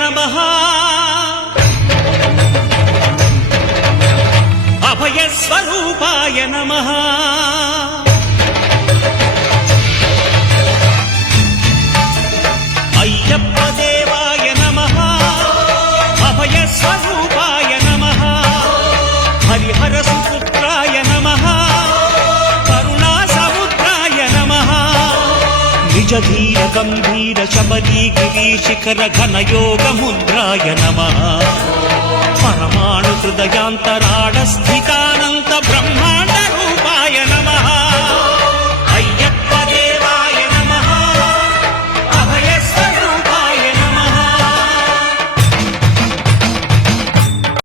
नमः अभयस्वरूपाय नमः अय्यप्पदेवाय नमः अभयस्वरूपाय नमः हरिहरसुपुत्राय नमः करुणासमुद्राय नमः निजधीर गम्भीर शबरीगिरीशिखर घनयोगमुद्राय नमः परमाणु हृदयान्तराळस्थितानन्त ब्रह्माण्ड